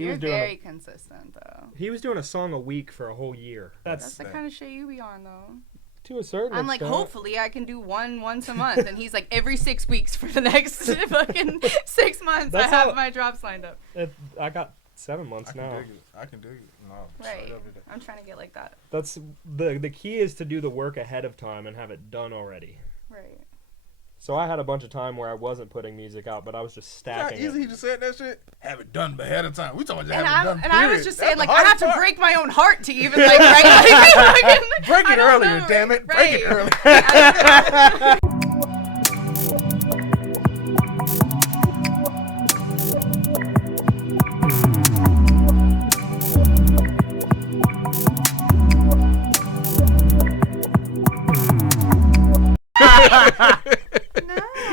You're very consistent, though. He was doing a song a week for a whole year. That's the kind of shit you be on, though. To a certain I'm extent. like, hopefully I can do one once a month. And he's like, every 6 weeks for the next fucking 6 months, I have my drops lined up. I got 7 months now. I can dig it. No, right. I'm trying to get like that. That's the key is to do the work ahead of time and have it done already. Right. So I had a bunch of time where I wasn't putting music out, but I was just stacking it. How easy he just said that shit. Have it done ahead of time. We talking about have it done. And I was just saying, like, I have to break my own heart to even like write. Break it earlier, damn it. Break it earlier.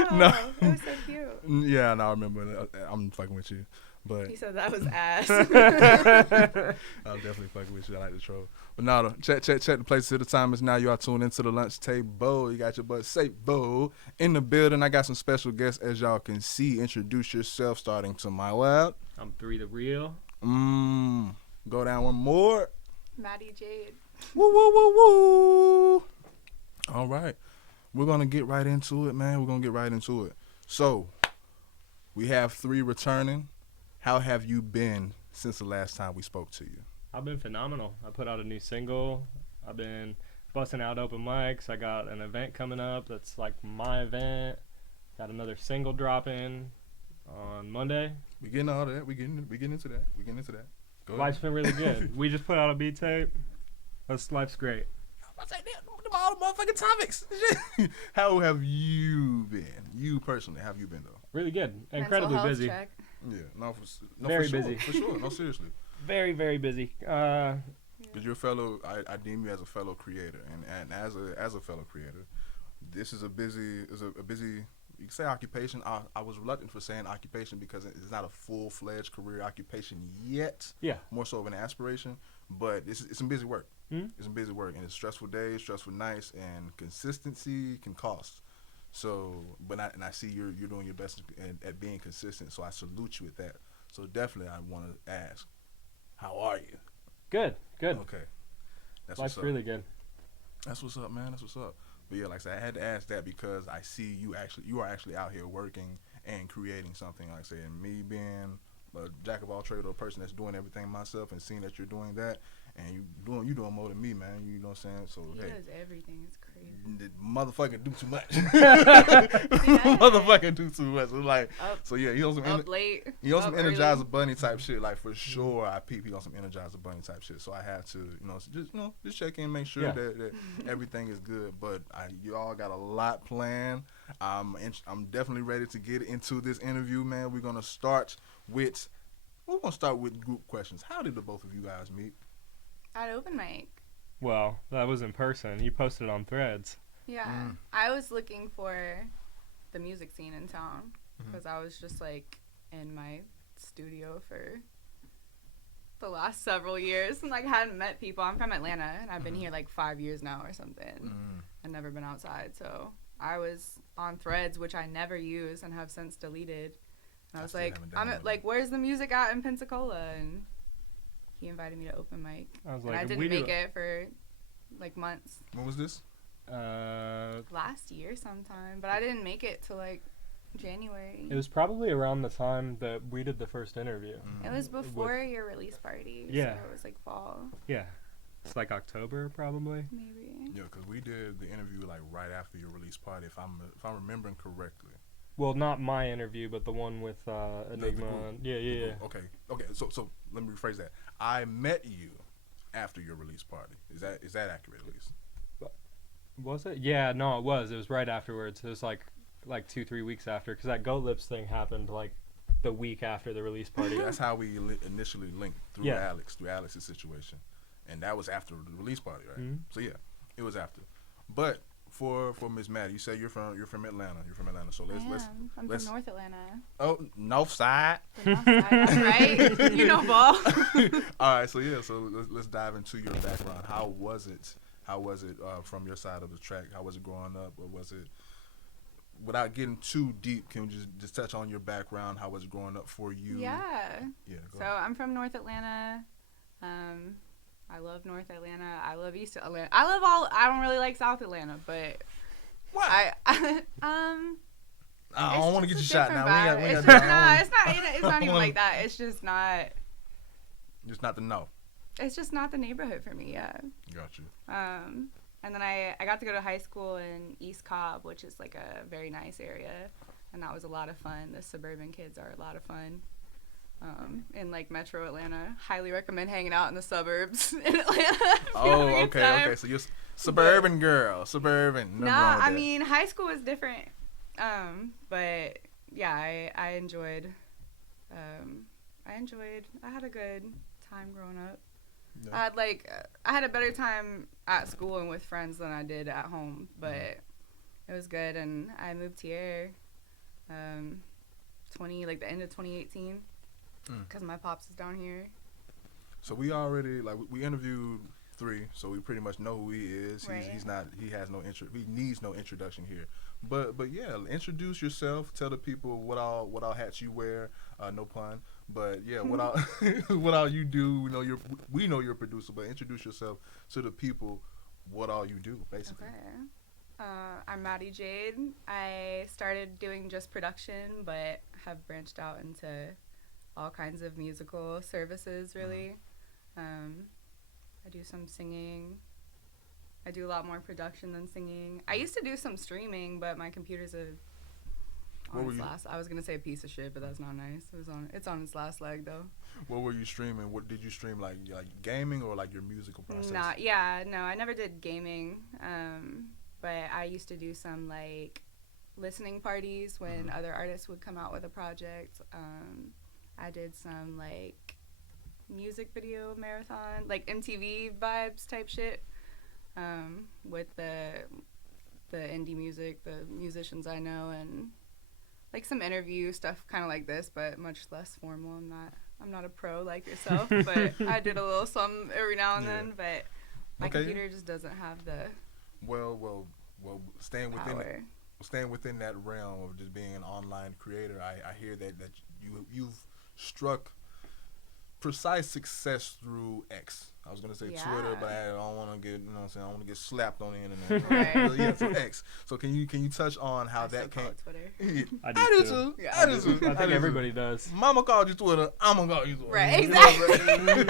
No. It was so cute. Yeah, no, I remember. I'm fucking with you. But he said that was ass. I was definitely fucking with you. I like the troll. But now, check the place to the time is now. You are tuned into the lunch table. You got your butt safe, boo. In the building, I got some special guests, as y'all can see. Introduce yourself, starting to my left. I'm 3theReal. Go down one more. Madi Jade. Woo, woo, woo, woo. All right. We're going to get right into it, man. We're going to get right into it. So, we have 3 returning. How have you been since the last time we spoke to you? I've been phenomenal. I put out a new single. I've been busting out open mics. I got an event coming up that's like my event. Got another single dropping on Monday. We getting all that. We getting into that. Go ahead. Life's been really good. We just put out a beat tape. Life's great. I say that. All the motherfucking topics. How have you been? You personally, how have you been though? Really good. Incredibly busy. Check. Yeah, very for busy. For sure, no, seriously. Very, very busy. Because you're a fellow, I deem you as a fellow creator, and as a fellow creator, this is a busy. You can say occupation. I was reluctant for saying occupation because it's not a full-fledged career occupation yet. Yeah. More so of an aspiration, but it's some busy work. Mm-hmm. It's some busy work, and it's stressful days, stressful nights, and consistency can cost. So, I see you're doing your best at being consistent. So I salute you with that. So definitely, I want to ask, how are you? Good. Okay. That's Life's what's up. really good. That's what's up, man. That's what's up. But yeah, like I said, I had to ask that because I see you are actually out here working and creating something. Like I said, and me being a jack of all trades or a person that's doing everything myself and seeing that you're doing that and you doing more than me, man. You know what I'm saying? So he hey, does everything. It's crazy. Motherfucker do too much. Yeah. Motherfucker do too much. So like, so yeah, he on some late. He on some Energizer early. Bunny type shit. Like for sure, I peep. He on some Energizer Bunny type shit. So I had to, just check in, make sure that everything is good. But you all got a lot planned. I'm definitely ready to get into this interview, man. We're gonna start with group questions. How did the both of you guys meet? At open mic. Well, that was in person. You posted on Threads. Yeah. I was looking for the music scene in town because I was just like in my studio for the last several years and like hadn't met people. I'm from Atlanta and I've been here like 5 years now or something. I've never been outside. So I was on Threads, which I never use and have since deleted. And I was like, where's the music at in Pensacola? And he invited me to open mic. I was and like, I didn't make it for like months. When was this? Last year sometime, but I didn't make it till like January. It was probably around the time that we did the first interview. It was before your release party. Yeah. So it was like fall. Yeah. It's like October probably. Maybe. Yeah, because we did the interview like right after your release party, if I'm remembering correctly. Well, not my interview, but the one with Enigma. Yeah. Okay. So let me rephrase that. I met you after your release party. Is that accurate at least? Was it? Yeah, no, it was. It was right afterwards. It was like 2-3 weeks after, because that Goat Lips thing happened like the week after the release party. That's how we initially linked through Alex's situation, and that was after the release party, right? Mm-hmm. So yeah, it was after. But for Miss Maddie, you say you're from Atlanta. You're from Atlanta. So I'm from North Atlanta. Oh, North Side. The North Side. That's right. You know, ball. All right. So yeah. So let's dive into your background. How was it? From your side of the track? How was it growing up? Or without getting too deep, can we just touch on your background, how it's growing up for you? Yeah. Yeah. So I'm from North Atlanta. I love North Atlanta. I love East Atlanta. I don't really like South Atlanta, but Why? I don't want to get you shot now. It's not even like that. It's just not. Just not to know. It's just not the neighborhood for me. Yeah. Got you. And then I got to go to high school in East Cobb, which is like a very nice area, and that was a lot of fun. The suburban kids are a lot of fun. In like Metro Atlanta, highly recommend hanging out in the suburbs in Atlanta. Oh, okay. So you're suburban girl, suburban. Nah, I mean high school was different. But yeah, I enjoyed. I had a good time growing up. Yeah. I had a better time at school and with friends than I did at home, but it was good. And I moved here, the end of 2018, because my pops is down here. So we already we interviewed 3, so we pretty much know who he is. Right. He needs no introduction here. But yeah, introduce yourself. Tell the people what all hats you wear. No pun. But yeah, what all you do. We know you're a producer, but introduce yourself to the people. What all you do, basically. Okay. I'm Madi Jade. I started doing just production, but have branched out into all kinds of musical services. Really, I do some singing. I do a lot more production than singing. I used to do some streaming, but my computer's I was gonna say a piece of shit, but that's not nice. It's on its last leg though. What were you streaming? What did you stream, like gaming or like your musical process? No, I never did gaming. But I used to do some like listening parties when other artists would come out with a project. I did some like music video marathon, like MTV vibes type shit. With the indie music, the musicians I know, and like some interview stuff, kind of like this, but much less formal. I'm not a pro like yourself, but I did a little some every now and then. But my computer just doesn't have the well, staying within that realm of just being an online creator. I hear that you've struck precise success through X. I was gonna say Twitter, but I don't want to get, I don't want to get slapped on the internet. Right. Yeah, so X. So can you touch on how that came? Twitter. I do too. I do too. I think everybody does. Mama called you Twitter. I'm gonna call you Twitter. Right. Exactly.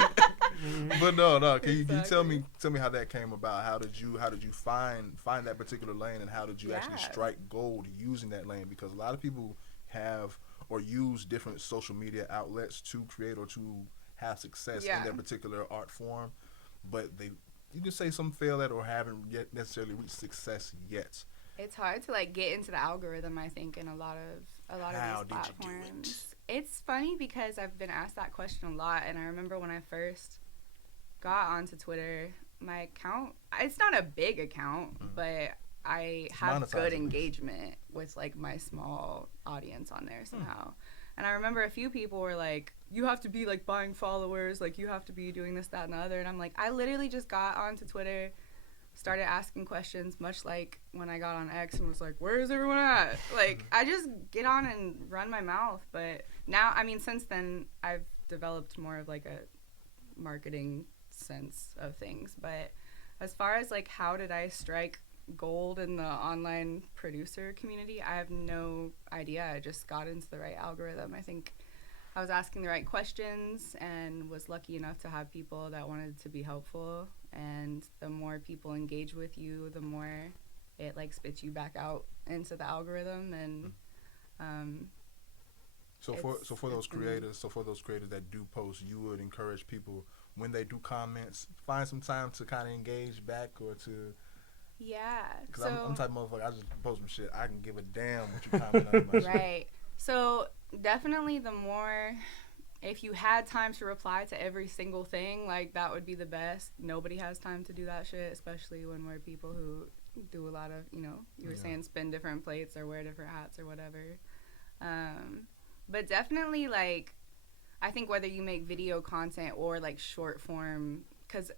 But no. Can you tell me how that came about? How did you find that particular lane, and how did you actually strike gold using that lane? Because a lot of people have or use different social media outlets to create or to have success in their particular art form, but you can say some fail at or haven't yet necessarily reached success yet. It's hard to like get into the algorithm, I think, in a lot of How these platforms. Did you do it? It's funny because I've been asked that question a lot, and I remember when I first got onto Twitter, my account, it's not a big account, but I have good engagement with like my small audience on there somehow. And I remember a few people were like, you have to be like buying followers, like you have to be doing this, that, and the other. And I'm like, I literally just got onto Twitter, started asking questions, much like when I got on X and was like, where is everyone at? Like, I just get on and run my mouth. But now, I mean, since then, I've developed more of like a marketing sense of things. But as far as like, how did I strike gold in the online producer community, I have no idea. I just got into the right algorithm. I think I was asking the right questions and was lucky enough to have people that wanted to be helpful, and the more people engage with you, the more it like spits you back out into the algorithm. And so for those creators that do post, you would encourage people when they do comments, find some time to kind of engage back or to. Yeah. Because I'm the type of motherfucker, I just post some shit. I can give a damn what you comment on my shit. Right. So definitely the more, if you had time to reply to every single thing, like that would be the best. Nobody has time to do that shit, especially when we're people who do a lot of, you were saying spin different plates or wear different hats or whatever. But definitely like, I think whether you make video content or like short form, because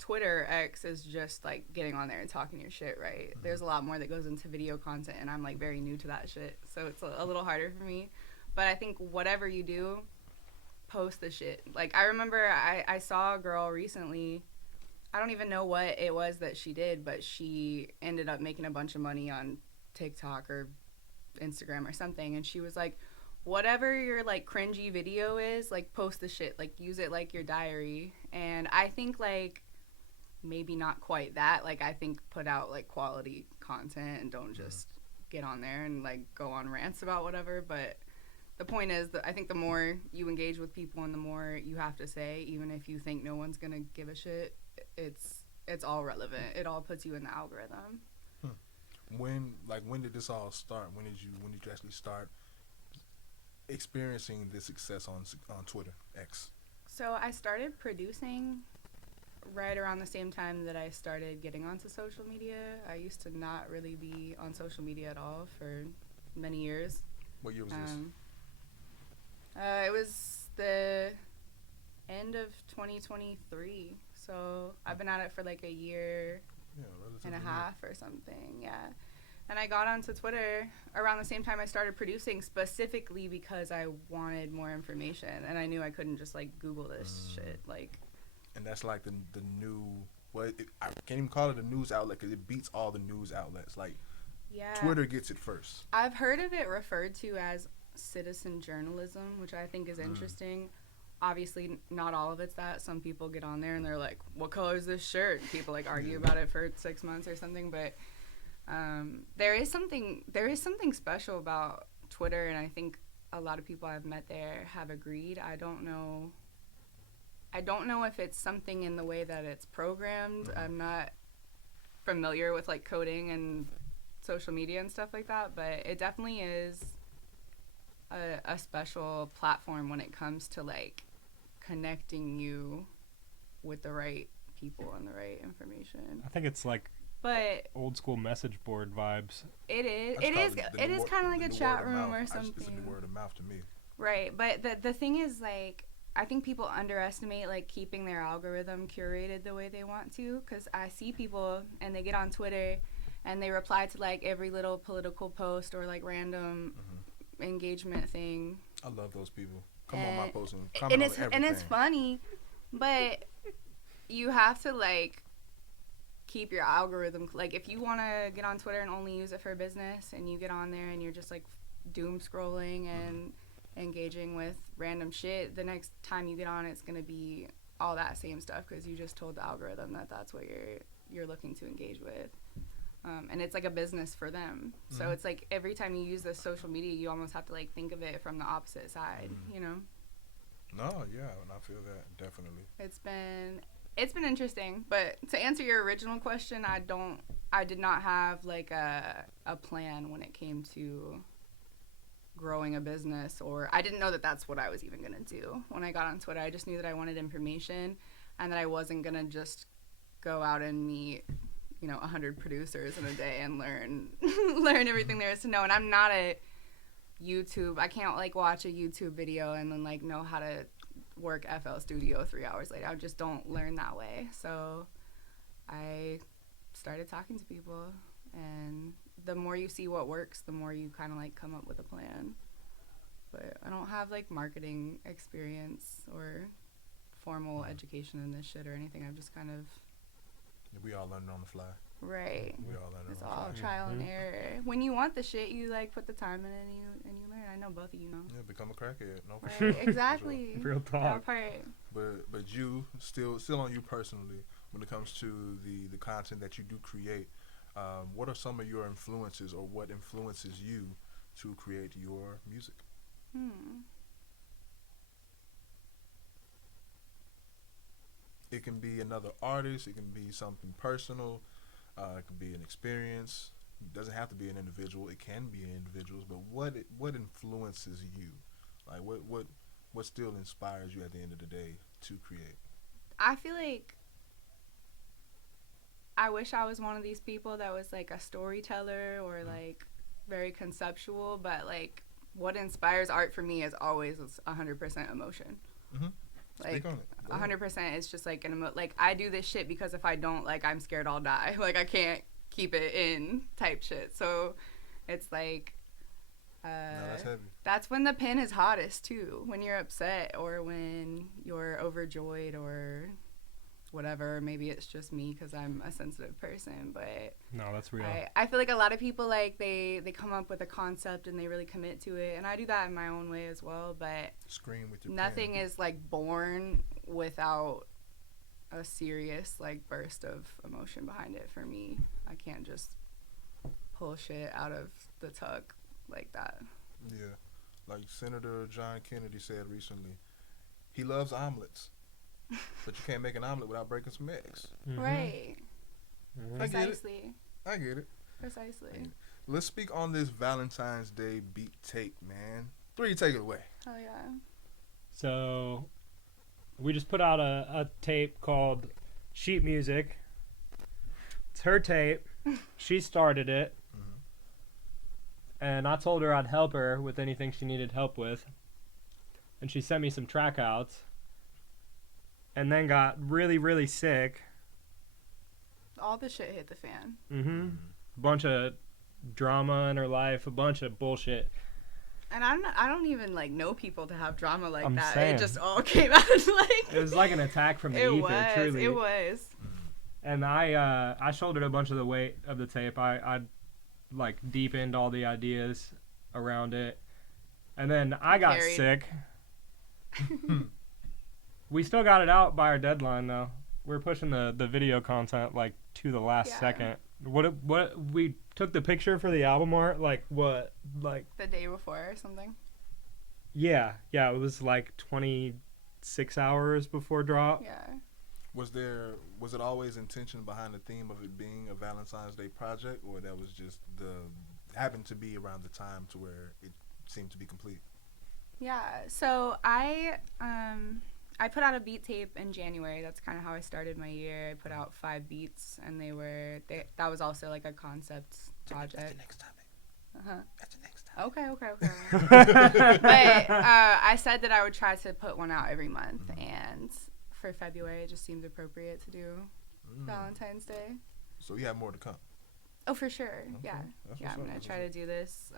Twitter X is just like getting on there and talking your shit, right? Mm-hmm. There's a lot more that goes into video content, and I'm like very new to that shit, so it's a little harder for me. But I think whatever you do, post the shit. Like, I remember I saw a girl recently. I don't even know what it was that she did, but she ended up making a bunch of money on TikTok or Instagram or something, and she was like, whatever your like cringy video is, like post the shit, like use it like your diary. And I think like maybe not quite that, like I think put out like quality content and don't just get on there and like go on rants about whatever. But the point is that I think the more you engage with people and the more you have to say, even if you think no one's gonna give a shit, it's all relevant. It all puts you in the algorithm. When did this all start? When did you actually start experiencing this success on Twitter X? So I started producing right around the same time that I started getting onto social media. I used to not really be on social media at all for many years. What year was this? It was the end of 2023. So I've been at it for like a year and a half or something, yeah. And I got onto Twitter around the same time I started producing, specifically because I wanted more information, and I knew I couldn't just like Google this shit. Like, and that's like the new. Well, I can't even call it a news outlet because it beats all the news outlets. Like, yeah, Twitter gets it first. I've heard of it referred to as citizen journalism, which I think is interesting. Obviously, not all of it's that. Some people get on there and they're like, "What color is this shirt?" And people like argue about it for 6 months or something, but. There is something special about Twitter, and I think a lot of people I've met there have agreed. I don't know if it's something in the way that it's programmed. I'm not familiar with like coding and social media and stuff like that, but it definitely is a special platform when it comes to like connecting you with the right people and the right information. I think it's like old school message board vibes. It is. It is kind of like a chat room or something. It's a new word of mouth to me. Right, but the thing is, like, I think people underestimate like keeping their algorithm curated the way they want to. Because I see people and they get on Twitter and they reply to like every little political post or like random engagement thing. I love those people. Come on my post and comment on everything. And it's funny, but you have to like keep your algorithm, like if you want to get on Twitter and only use it for business and you get on there and you're just like doom scrolling and engaging with random shit, the next time you get on it's going to be all that same stuff because you just told the algorithm that that's what you're looking to engage with, and it's like a business for them. So it's like every time you use this social media you almost have to like think of it from the opposite side, you know. No, yeah, and I feel that definitely. It's been interesting, but to answer your original question, I did not have like a plan when it came to growing a business, or I didn't know that that's what I was even going to do when I got on Twitter. I just knew that I wanted information and that I wasn't going to just go out and meet, 100 producers in a day and learn everything there is to know. And I'm not I can't like watch a YouTube video and then like know how to work FL Studio 3 hours later. I just don't learn that way. So I started talking to people, and the more you see what works, the more you kind of like come up with a plan. But I don't have like marketing experience or formal education in this shit or anything. I've just kind of... We all learning on the fly. Right. We all learning it's on the all fly. trial and error. When you want the shit, you like put the time in and you learn. I know both of you know. Yeah, become a crackhead. No, right. sure. Exactly. Real talk. But you still on you personally when it comes to the content that you do create. What are some of your influences, or what influences you to create your music? It can be another artist. It can be something personal. It can be an experience. It doesn't have to be an individual. It can be individuals. But what influences you? Like what still inspires you at the end of the day to create? I feel like I wish I was one of these people that was like a storyteller or like very conceptual, but like what inspires art for me is always 100% emotion. Like, speak on it. 100%. It's just like like I do this shit because if I don't, like, I'm scared I'll die. Like I can't keep it in type shit. So it's like No, that's heavy. that's when the pen is hottest too. When you're upset or when you're overjoyed or whatever. Maybe it's just me because I'm a sensitive person, but No, that's real. I feel like a lot of people, like, they come up with a concept and they really commit to it, and I do that in my own way as well, but Scream with your nothing pen. is, like, born without a serious, like, burst of emotion behind it for me. I can't just pull shit out of the tuck like that. Yeah. Like Senator John Kennedy said recently, he loves omelets. But you can't make an omelet without breaking some eggs. Mm-hmm. Right. I get it. Precisely. I get it. Precisely. Let's speak on this Valentine's Day beat tape, man. 3, take it away. Hell yeah. So we just put out a tape called Sheet Music. It's her tape. She started it. And I told her I'd help her with anything she needed help with. And she sent me some track outs. And then got really, really sick. All the shit hit the fan. Mm-hmm. A bunch of drama in her life, a bunch of bullshit. And I don't even, like, know people to have drama like I'm that. saying. It just all came out like... It was like an attack from the ether, truly. It was. And I shouldered a bunch of the weight of the tape. I like deepened all the ideas around it. And then I got Carried. sick. We still got it out by our deadline though. We're pushing the video content like to the last second. What we took the picture for the album art like The day before or something. Yeah, it was like 26 hours before drop. Yeah. Was it always intention behind the theme of it being a Valentine's Day project, or that was just happened to be around the time to where it seemed to be complete? Yeah. So I put out a beat tape in January. That's kind of how I started my year. I put out 5 beats, and that was also like a concept project. That's the next time. That's the next time. Okay. But I said that I would try to put one out every month, and for February, it just seemed appropriate to do Valentine's Day. So you have more to come. Oh, for sure. Okay. Yeah. That's Yeah, what's I'm up. going That's to try to what's do this.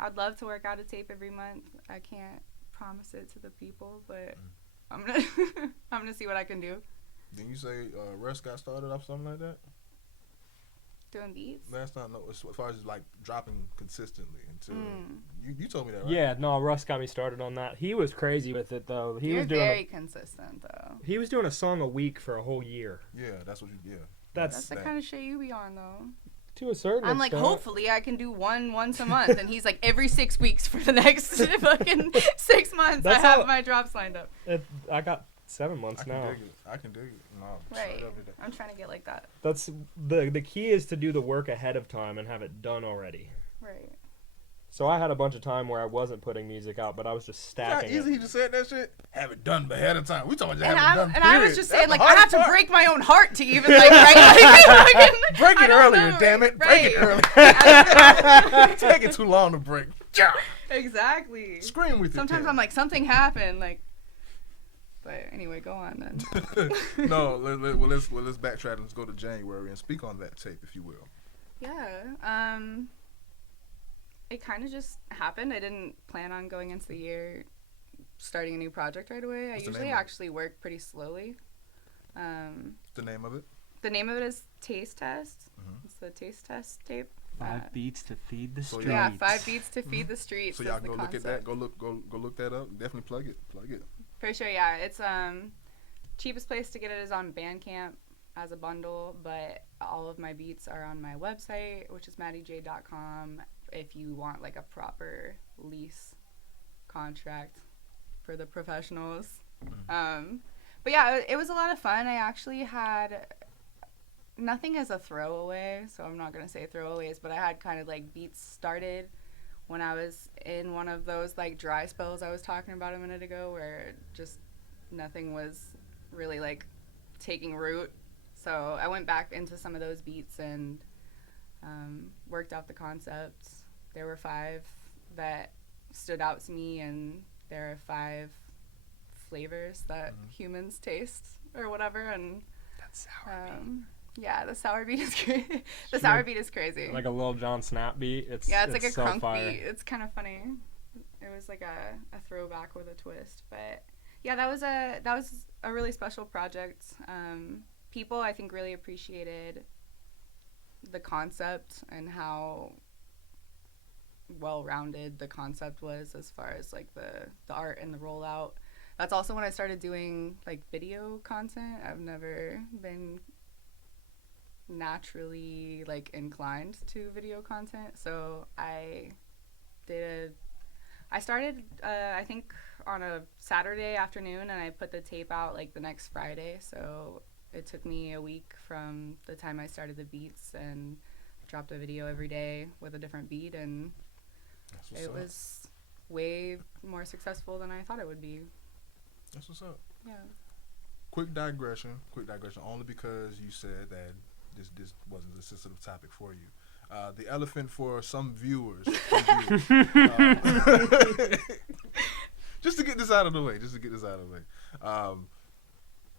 I'd love to work out a tape every month. I can't promise it to the people, but I'm gonna see what I can do. Didn't you say Russ got started off something like that? Doing beats? Last time, no, as far as like dropping consistently until you told me that, right? Yeah, no, Russ got me started on that. He was crazy with it though. You're very consistent though. He was doing a song a week for a whole year. Yeah, that's what you. Yeah, That's the that. kind of shit you be on though. To a certain I'm like, extent. hopefully I can do one once a month, and he's like, every 6 weeks for the next fucking 6 months. That's I have how- my drops lined up. I got 7 months now. I can dig it. No, Right. straight up with that. I'm trying to get like that. That's the key is to do the work ahead of time and have it done already. Right. So I had a bunch of time where I wasn't putting music out, but I was just How stacking easy it. he just said that shit. Have it done ahead of time. We talking about And, have it done. I was period. just That's saying, the like, I have hardest to part. break my own heart to even, like, write, like, Break I it don't earlier, know. damn it. Right. Break it earlier. Take it too long to break. Yeah. Exactly. Scream with it. Sometimes I'm like, something happened, like. But anyway, go on then. No, let's backtrack and let's go to January and speak on that tape, if you will. Yeah. It kind of just happened. I didn't plan on going into the year starting a new project right away. What's I the usually name of it? actually work pretty slowly. The name of it? The name of it is Taste Test. Mhm. It's the Taste Test tape. 5 beats to feed the So streets. Yeah, 5 beats to feed the streets. So is y'all the go look at that. concept. Go look that up. Definitely plug it. For sure, yeah. It's cheapest place to get it is on Bandcamp as a bundle, but all of my beats are on my website, which is madijade.com, if you want like a proper lease contract for the professionals. But yeah, it was a lot of fun. I actually had nothing as a throwaway, so I'm not gonna say throwaways, but I had kind of like beats started when I was in one of those like dry spells I was talking about a minute ago, where just nothing was really like taking root. So I went back into some of those beats and worked out the concepts. There were 5 that stood out to me, and there are 5 flavors that humans taste or whatever, and That sour beat. yeah, the sour beet is crazy. The sour beet is crazy. Like a Lil Jon Snap beat. It's like a so crunk fire. beat. It's kind of funny. It was like a throwback with a twist, but yeah, that was a really special project. People I think really appreciated the concept and how well-rounded the concept was as far as like the art and the rollout. That's also when I started doing like video content. I've never been naturally like inclined to video content, so I started I think on a Saturday afternoon, and I put the tape out like the next Friday, so it took me a week from the time I started the beats and dropped a video every day with a different beat, and it was way more successful than I thought it would be. That's what's up. Yeah. Quick digression, only because you said that this wasn't a sensitive topic for you. The elephant for some viewers. Just to get this out of the way.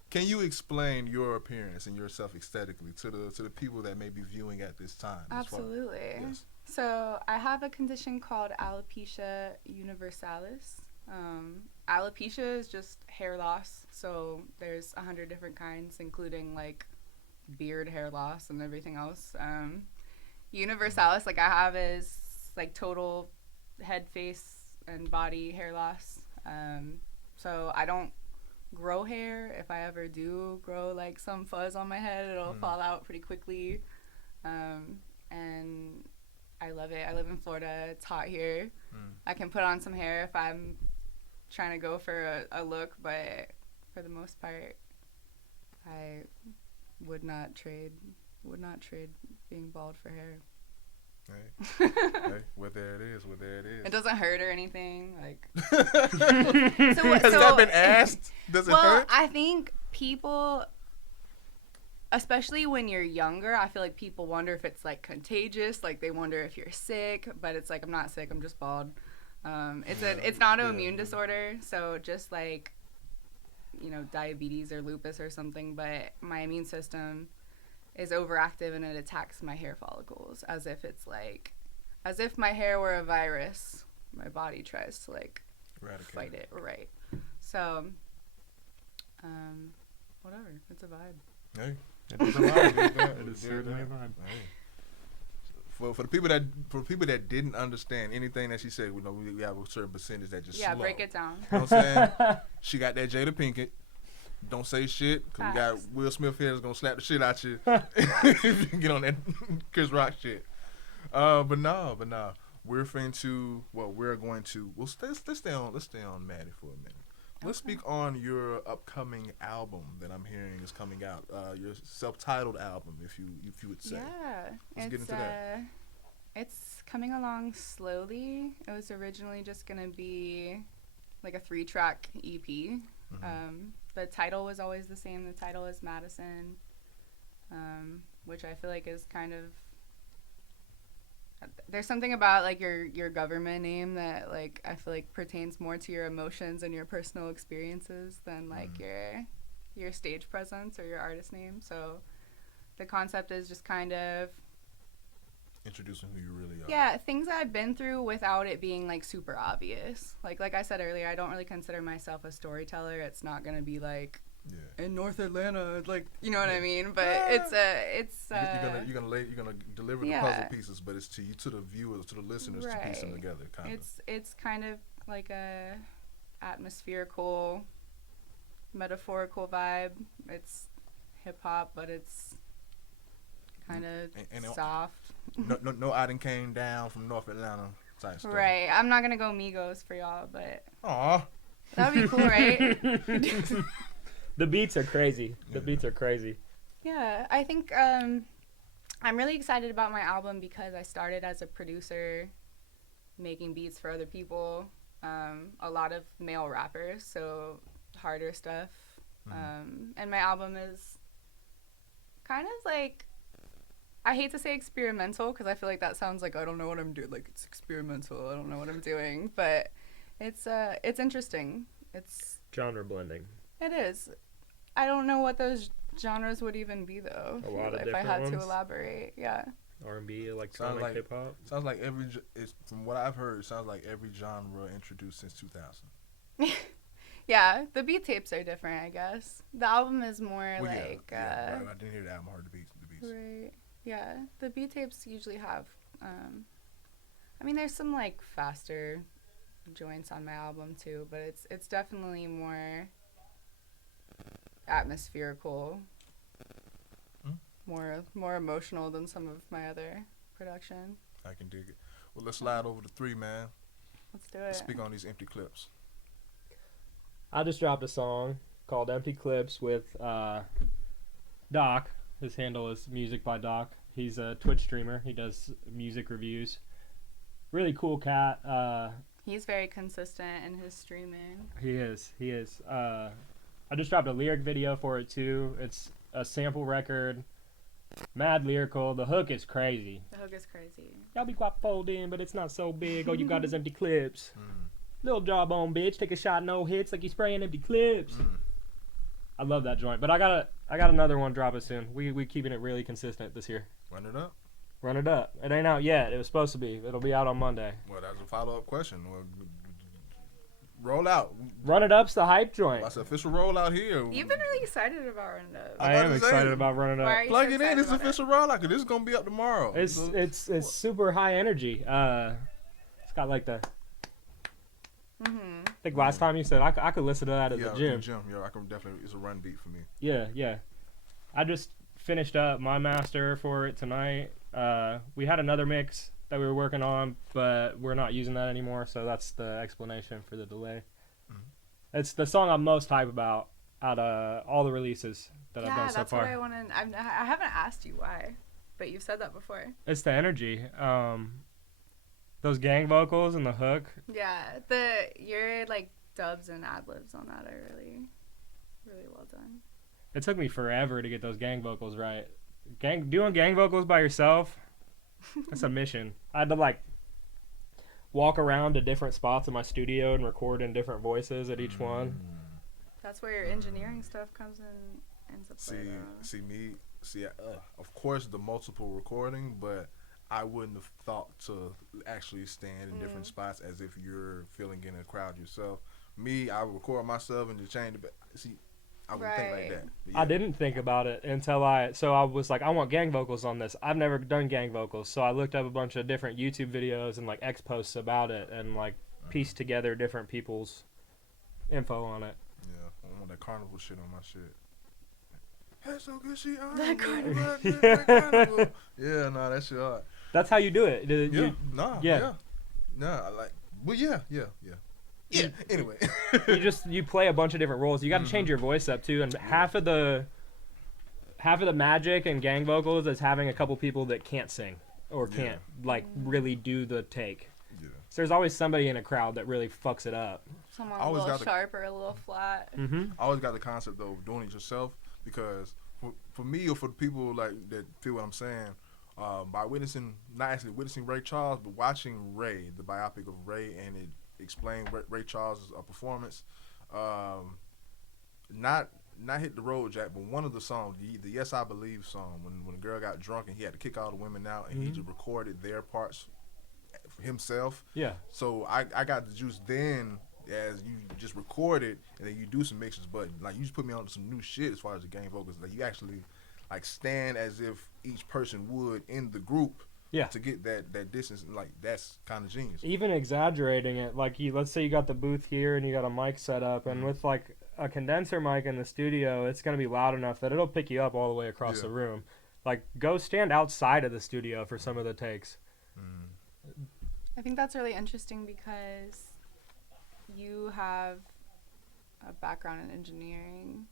Can you explain your appearance and yourself aesthetically to the people that may be viewing at this time? Absolutely. Yes. So I have a condition called alopecia universalis. Alopecia is just hair loss. So there's 100 different kinds, including like beard hair loss and everything else. Universalis, like I have, is like total head, face, and body hair loss. So I don't grow hair. If I ever do grow like some fuzz on my head, it'll fall out pretty quickly. And I love it. I live in Florida. It's hot here. I can put on some hair if I'm trying to go for a look, but for the most part, I would not trade being bald for hair. Hey, well there it is. It doesn't hurt or anything. Like, Has that been asked? Does it hurt? Well, I think people, especially when you're younger, I feel like people wonder if it's like contagious. Like they wonder if you're sick, but it's like I'm not sick. I'm just bald. It's an autoimmune disorder, so just like, you know, diabetes or lupus or something. But my immune system is overactive and it attacks my hair follicles as if my hair were a virus. My body tries to like fight it, right? So, whatever. It's a vibe. Hey, It is a vibe. It is certainly a vibe. Hey. For the people that didn't understand anything that she said, we know we have a certain percentage that just slow. Break it down. You know what I'm saying? She got that Jada Pinkett. Don't say shit, because we got Will Smith here that's going to slap the shit out you if you get on that Chris Rock shit. But no. We're going to, let's stay on Maddie for a minute. Let's speak on your upcoming album that I'm hearing is coming out. Your self-titled album, if you would say. Yeah. Let's get into that. It's coming along slowly. It was originally just going to be like a 3-track EP. The title was always the same. The title is Madison, which I feel like is kind of, there's something about like your government name that like I feel like pertains more to your emotions and your personal experiences than like your stage presence or your artist name. So the concept is just kind of introducing who you really are. Yeah, things that I've been through without it being like super obvious. Like I said earlier, I don't really consider myself a storyteller. It's not gonna be like in North Atlanta, like, you know what I mean. But you're gonna deliver the puzzle pieces, but it's to the viewers, to the listeners, to piece them together. It's kind of like a atmospherical, metaphorical vibe. It's hip hop, but it's kind of soft. No, I done came down from North Atlanta type stuff. Right. I'm not gonna go Migos for y'all, but Aw. that would be cool, right? The beats are crazy. Yeah, I think I'm really excited about my album because I started as a producer making beats for other people, a lot of male rappers, so harder stuff. And my album is kind of like, I hate to say experimental because I feel like that sounds like I don't know what I'm doing. Like, it's experimental. I don't know what I'm doing, but it's interesting. It's genre blending. It is. I don't know what those genres would even be though. A lot of if I different had ones. to elaborate, yeah. R&B, electronic, like- hip hop. Sounds like it's from what I've heard. It sounds like every genre introduced since 2000. Yeah, the beat tapes are different, I guess. The album is more Well, like right, I didn't hear the album. I heard the beats. right. Yeah, the beat tapes usually have I mean there's some like faster joints on my album too, but it's definitely more atmospherical. More emotional than some of my other production. I can dig it. Well, let's slide over to 3, man. Let's do it. Let's speak on these empty clips. I just dropped a song called Empty Clips with Doc. His handle is Music by Doc. He's a Twitch streamer. He does music reviews. Really cool cat. He's very consistent in his streaming. He is. I just dropped a lyric video for it too. It's a sample record. Mad lyrical. The hook is crazy. The hook is crazy. Y'all be quite folded in, but it's not so big. All you got is empty clips. Little jawbone bitch. Take a shot, no hits, like you spraying empty clips. I love that joint. But I got another one dropping soon. We keeping it really consistent this year. Run it up. Run it up. It ain't out yet. It was supposed to be. It'll be out on Monday. Well, that's a follow-up question. Well, roll out. Run it up's the hype joint. That's the official rollout here. You've been really excited about Run It Up. I about am to say, excited about Run It Why Up. are you Plug so it in. excited It's about official rollout because this is gonna be up tomorrow. It's super high energy. It's got like the. I think last time you said I could listen to that at the gym. Yeah, I can definitely. It's a run beat for me. Yeah. I just finished up my master for it tonight. We had another mix that we were working on, but we're not using that anymore, so that's the explanation for the delay. It's the song I'm most hype about out of all the releases that I've done so that's far. what I wanted. I haven't asked you why, but you've said that before. It's the energy. Those gang vocals and the hook. Yeah, your like dubs and ad libs on that are really, really well done. It took me forever to get those gang vocals right. Doing gang vocals by yourself, that's a mission. I had to like walk around to different spots in my studio and record in different voices at each one. That's where your engineering stuff comes in into play. Of course the multiple recording, but I wouldn't have thought to actually stand in different spots as if you're filling in a crowd yourself. Me, I would record myself and just change it. I wouldn't think like that. I didn't think about it until I was like, I want gang vocals on this. I've never done gang vocals, so I looked up a bunch of different YouTube videos and like X posts about it and like pieced together different people's info on it. Yeah, I want that carnival shit on my shit. That's so good, shit. That carnival. Yeah, nah, that shit hard. That's how you do it. Yeah. Anyway, you play a bunch of different roles. You got to change your voice up too, and half of the magic and gang vocals is having a couple people that can't sing or can't like really do the take. Yeah. So there's always somebody in a crowd that really fucks it up. Someone a little sharp or a little flat. Mm-hmm. I always got the concept though of doing it yourself because for me or for the people like that feel what I'm saying. By not actually witnessing Ray Charles, but watching Ray, the biopic of Ray, and it explained Ray Charles' performance. Not Hit the Road Jack, but one of the songs, the Yes I Believe song, when the girl got drunk and he had to kick all the women out, and he just recorded their parts for himself. Yeah. So I got the juice then. As you just record it and then you do some mixes, but like you just put me on some new shit as far as the gang vocals. Like you actually like stand as if each person would in the group to get that distance. And like that's kind of genius. Even exaggerating it, like let's say you got the booth here and you got a mic set up, and with like a condenser mic in the studio, it's gonna be loud enough that it'll pick you up all the way across the room. Like go stand outside of the studio for some of the takes. I think that's really interesting because you have a background in engineering,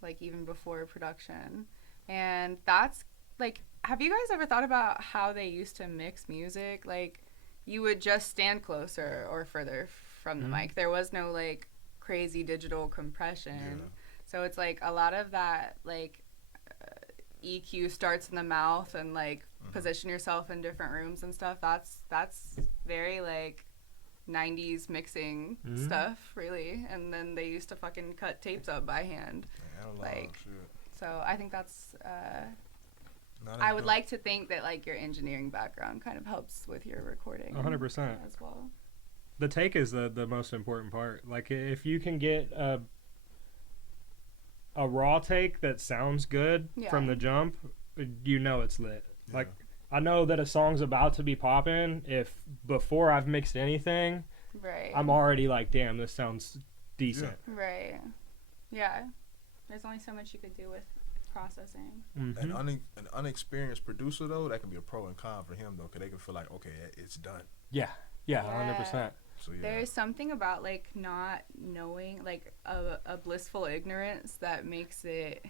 like even before production. And that's like, have you guys ever thought about how they used to mix music? Like you would just stand closer or further from the mic. There was no like crazy digital compression. So it's like a lot of that like EQ starts in the mouth and like position yourself in different rooms and stuff. That's very like 90s mixing stuff, really. And then they used to fucking cut tapes up by hand. Like, so I think that's, I would like to think that, like, your engineering background kind of helps with your recording. 100%. As well. The take is the most important part. Like, if you can get a raw take that sounds good from the jump, you know it's lit. Yeah. Like, I know that a song's about to be popping if before I've mixed anything, I'm already like, damn, this sounds decent. Yeah. Right. Yeah. There's only so much you could do with processing. Mm-hmm. An unexperienced producer, though, that can be a pro and con for him, though, because they can feel like, okay, it's done. Yeah. Yeah, 100%. So, there's something about, like, not knowing, like, a blissful ignorance that makes it,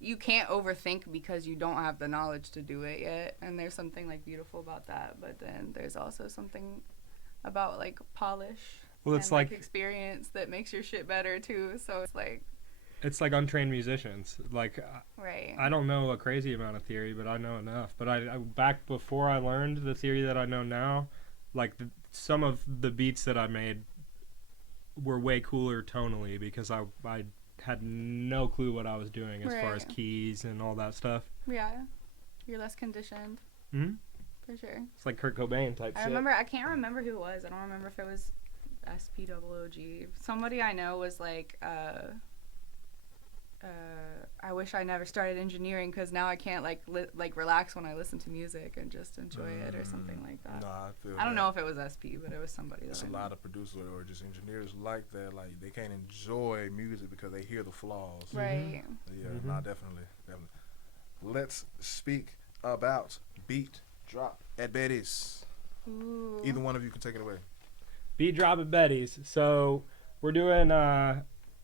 you can't overthink because you don't have the knowledge to do it yet. And there's something, like, beautiful about that. But then there's also something about, like, polish and like experience that makes your shit better, too. So it's like untrained musicians. Like, I don't know a crazy amount of theory, but I know enough. But I back before I learned the theory that I know now, like, some of the beats that I made were way cooler tonally because I had no clue what I was doing as far as keys and all that stuff. Yeah. You're less conditioned. Mm-hmm. For sure. It's like Kurt Cobain type shit. I can't remember who it was. I don't remember if it was SPOOG. Somebody I know was like, I wish I never started engineering because now I can't like relax when I listen to music and just enjoy it or something like that. No, I don't know if it was SP, but it was somebody. It's a lot of producers or just engineers like that. Like, they can't enjoy music because they hear the flaws. Right. Yeah, no, definitely. Let's speak about Beat Drop at Betty's. Ooh. Either one of you can take it away. Beat Drop at Betty's. So we're doing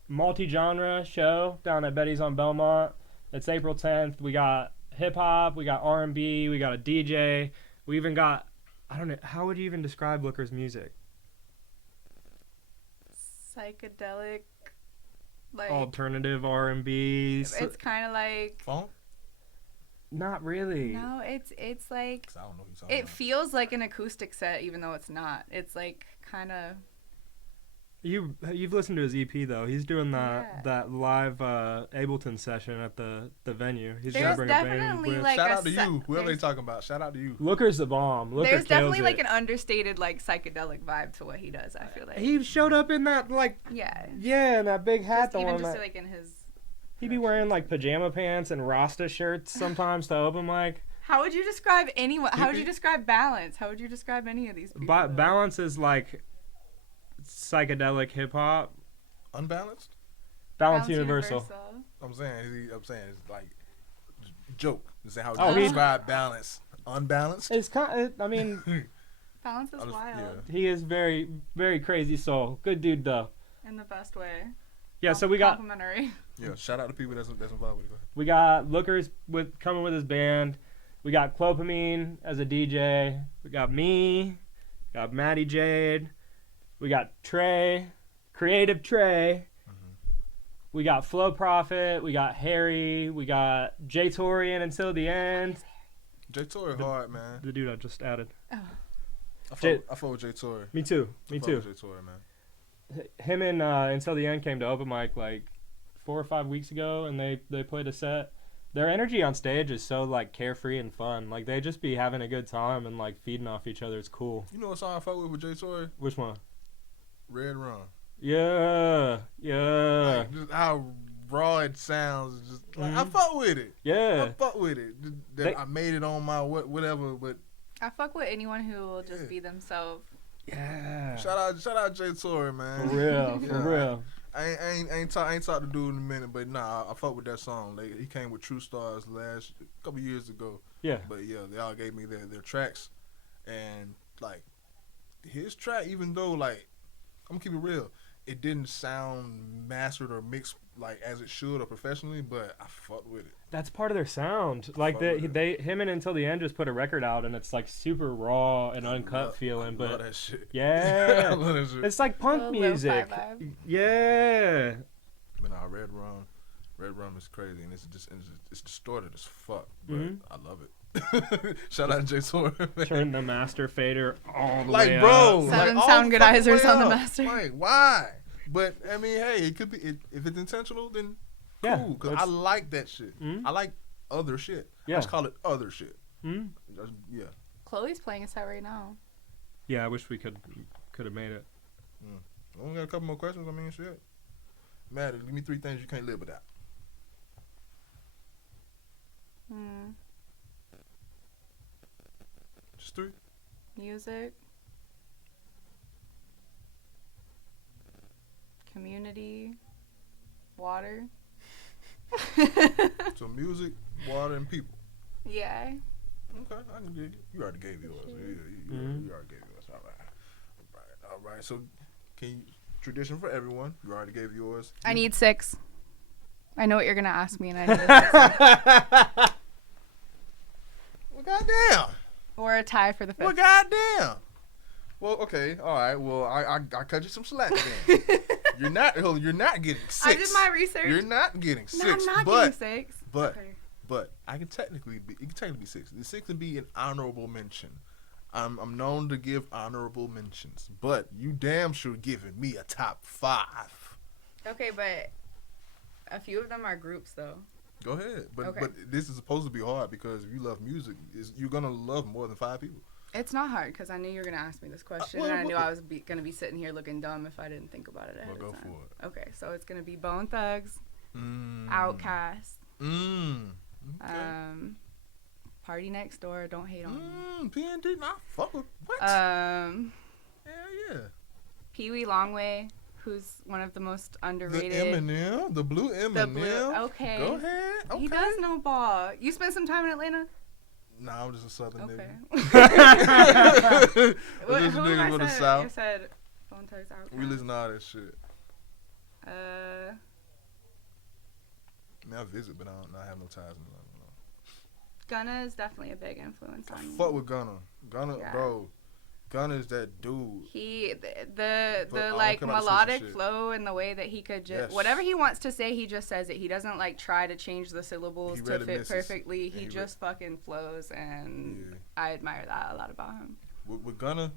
multi-genre show down at Betty's on Belmont. It's April 10th. We got hip-hop, we got R&B, we got a DJ. We even got, I don't know, how would you even describe Looker's music? Psychedelic, like alternative R&B. It's kind of like funk. Not really. No, it's like, I don't know what you're talking it about. feels like an acoustic set even though it's not. It's like kind of. You've listened to his EP though. He's doing that live Ableton session at the venue. He's gonna bring a band with. Like shout out to you, whoever they talking about. Shout out to you. Looker's the bomb. Looker there's definitely kills like an understated like psychedelic vibe to what he does. I feel like he showed up in that like and that big hat. Just even just like in his. He'd be wearing like pajama pants and Rasta shirts sometimes to open mic. How would you describe anyone? How would you describe Balance? How would you describe any of these people? Balance is like psychedelic hip hop. Unbalanced? Balance Universal. I'm saying it's like joke. Is that how you describe balance? Unbalanced? It's kind of, I mean Balance is wild. Yeah. He is very, very crazy soul. Good dude though. In the best way. Yeah, so we got complimentary. Yeah, shout out to people that's involved with it. We got Lookers coming with his band. We got Clopamine as a DJ. We got me. Got Madi Jade. We got Trey, Creative Trey. Mm-hmm. We got Flow Prophet. We got Harry. We got Jay Torian until the end. Jay Tori hard, man. The dude I just added. Oh. I fought with Jay Tori. Me too. With Jay Tori, man. Him and Until the End came to open mic like 4 or 5 weeks ago, and they played a set. Their energy on stage is so like carefree and fun. Like they just be having a good time and like feeding off each other. It's cool. You know what song I fuck with Jay Tori? Which one? Red Rum. Yeah. Like, just how raw it sounds. Just like I fuck with it. Yeah. I fuck with it. I made it on my whatever, but I fuck with anyone who will just be themselves. Yeah. Shout out Jay Tori, man. For real. For real. I ain't talked to dude in a minute, but nah, I fuck with that song. He came with True Stars couple years ago. Yeah. But yeah, they all gave me their tracks, and like his track, even though like I'm gonna keep it real, it didn't sound mastered or mixed like as it should or professionally, but I fucked with it. That's part of their sound. Like him and Until the End just put a record out, and it's like super raw and uncut feeling. But love that shit. Yeah, I love that shit. It's like punk music. Yeah. But nah, Red Rum is crazy, and it's distorted as fuck. But I love it. Shout out to Jay Sawyer. Turn the master fader all the Like, way bro, up. Seven like, sound all the fucking goodizers way on the up. master. Like, why? But I mean, hey, it could be. If it's intentional, then Yeah, cool. Cause I that's- like that shit. Mm. I like other shit. Yeah. I just call it other shit. Mm? Yeah. Chloe's playing a set right now. Yeah, I wish we could have made it. I only got a couple more questions. I mean, shit. Maddie, give me 3 things you can't live without. Just 3. Music. Community. Water. So music, water, and people. Yeah. Okay, I can dig it. You already gave yours. Yeah, you already gave yours. All right. So, can you, tradition for everyone. You already gave yours. I need 6. I know what you're gonna ask me, and I need a 6. Well, goddamn. Or a tie for the 5th. Well, goddamn. Well, okay. All right. Well, I cut you some slack then. You're not getting 6. I did my research. You're not getting 6. No, I'm not but, getting 6. But Okay. But I can technically be. It can technically be 6. The 6 can be an honorable mention. I'm known to give honorable mentions, but you damn sure giving me a top 5. Okay, but a few of them are groups, though. Go ahead. But Okay. but this is supposed to be hard because if you love music, you're gonna love more than 5 people. It's not hard because I knew you were gonna ask me this question, well, and I knew well- I was gonna be sitting here looking dumb if I didn't think about it ahead Well, of go time. for it. Okay, so it's gonna be Bone Thugs, Mm. Outkast, Okay. Party Next Door. Don't hate on me. PND, nah, fuck with what? Hell yeah. Pee Wee Longway, who's one of the most The underrated. Eminem, the blue Eminem. The blue. Okay. Go ahead. Okay. He does know ball. You spent some time in Atlanta. Nah, I'm just a southern Okay. nigga. What, Just a who nigga am I from the said? South. You said Bone Thugs, Outkast. We listen to all that shit. Uh, I mean, I visit, but I have no ties. Gunna is definitely a big influence I on me. fuck with Gunna. Gunna, Yeah. bro. Gunna is that dude. He But the I like wanna come out and say some melodic shit. flow and the way that he could just Yes. whatever he wants to say, he just says it. He doesn't like try to change the syllables He to rarely fit misses. perfectly. And He he just fucking flows, and Yeah. I admire that a lot about him. With Gunna,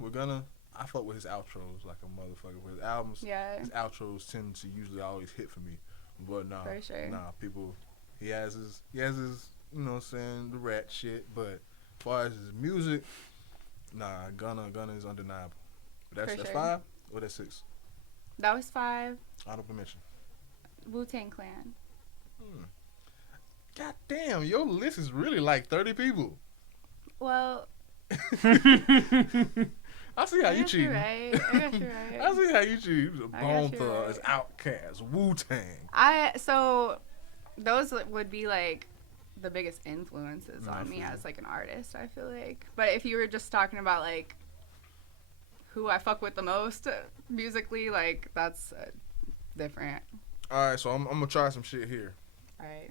I fuck with his outros like a motherfucker. With his albums, Yeah. his outros tend to usually always hit for me. But nah, For sure. people, he has his, you know what I'm saying, the rat shit. But as far as his music, nah, Gunna is undeniable. That's For sure. 5 or that's 6. That was 5. Honorable mention. Wu-Tang Clan. God damn, your list is really like 30 people. Well, I see how I you guess you're cheating. right. I guess you're right. I see how you cheat. I Bone guess you're Thugs, right. Outkast, Wu-Tang. So those would be like the biggest influences Nah, I on me feel you. as like an artist, I feel like. But if you were just talking about like who I fuck with the most musically, like that's different. All right, so I'm gonna try some shit here. All right.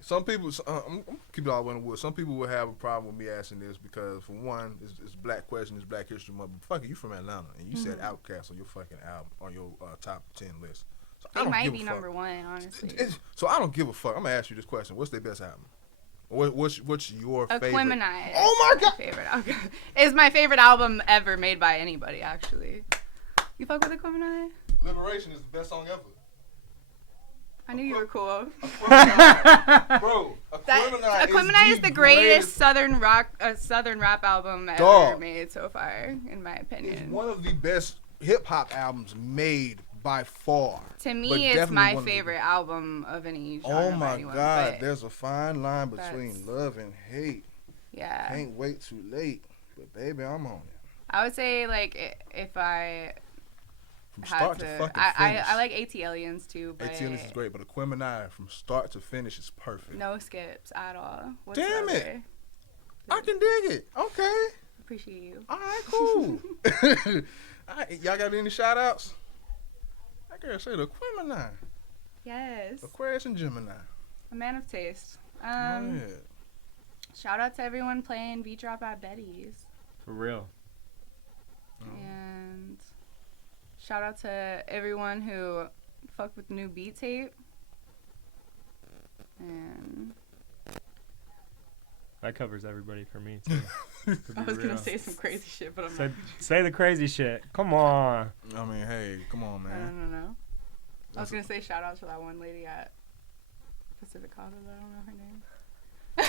Some people, I'm gonna keep it all in the woods. Some people will have a problem with me asking this because, for one, it's Black Question, it's Black History Month. But fuck it, you from Atlanta, and you said Outkast on your fucking album, on your top 10 list. So I They don't might give be a fuck. number 1, honestly. So I don't give a fuck. I'm gonna ask you this question: what's their best album? What's your favorite? Aquemini. Oh my God! Is my favorite album ever made by anybody, actually. You fuck with Aquemini? Liberation is the best song ever. I knew you were cool. Bro, Aquemini is the greatest southern rap album ever Dog. made so far, in my It's opinion. one of the best hip hop albums made by far. To but me, it's definitely my one of the- favorite album of any genre. Oh by my anyone, God, but there's a fine line between that's- love and hate. yeah, Can't wait too late, but baby, I'm on it. I would say like if I From had start to, to fucking I finish. like AT-Aliens too, but ATL is great, but Aquemini from start to finish is perfect. no skips at all. Damn it. whatsoever. I can dig it. Okay. Appreciate you. All right, cool. All right, y'all got any shout outs? I gotta say the Aquemini, Yes, Aquarius and Gemini. a man of taste. Yeah. Shout out to everyone playing Beat Drop at Betty's. For real. And shout out to everyone who fucked with the new beat tape. And That covers everybody for me too. To I be was gonna real. say some crazy shit, but I'm Say, not. say the crazy shit. Come on. I mean, hey, come on, man. No. I was gonna say shout out to that one lady at Pacific College. I don't know her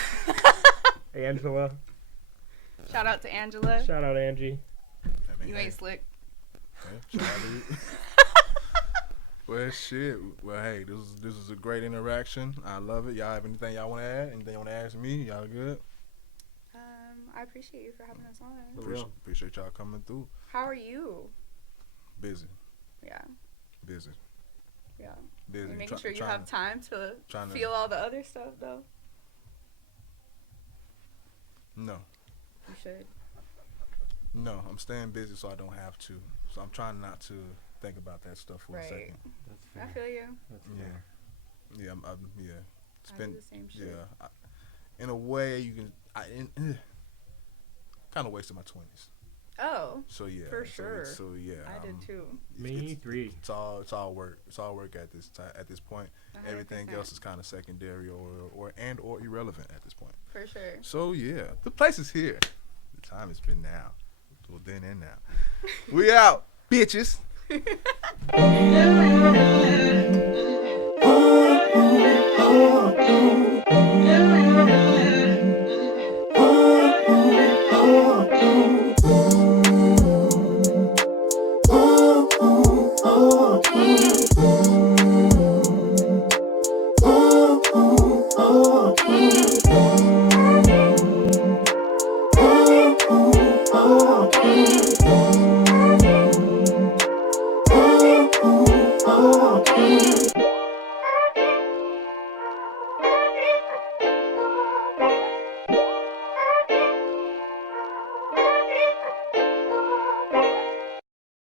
name. Angela. Shout out to Angela. Shout out Angie. I mean, You hey, ain't slick. hey, shout out to you. Well, shit. Well, hey, this is a great interaction. I love it. Y'all have anything y'all want to add? Anything you want to ask me? Y'all good? I appreciate you for having us on. For real. Appreciate y'all coming through. How are you? Busy. Yeah. Busy. You're making sure you have time to trying to- feel all the other stuff, though. No. You should. No, I'm staying busy so I don't have to. So I'm trying not to think about that stuff for a second. That's I fair. feel you. That's Yeah. fair. Yeah, yeah. I do the same shit. Yeah. In a way, you can. Kind of wasted my 20s. Oh, So yeah. For so sure. So yeah. I did too. Me three. It's all work. It's all work at this time. At this point, everything 100%. else is kind of secondary or irrelevant at this point. For sure. So yeah, the place is here. The time has been now. Well, then and now. We out, bitches.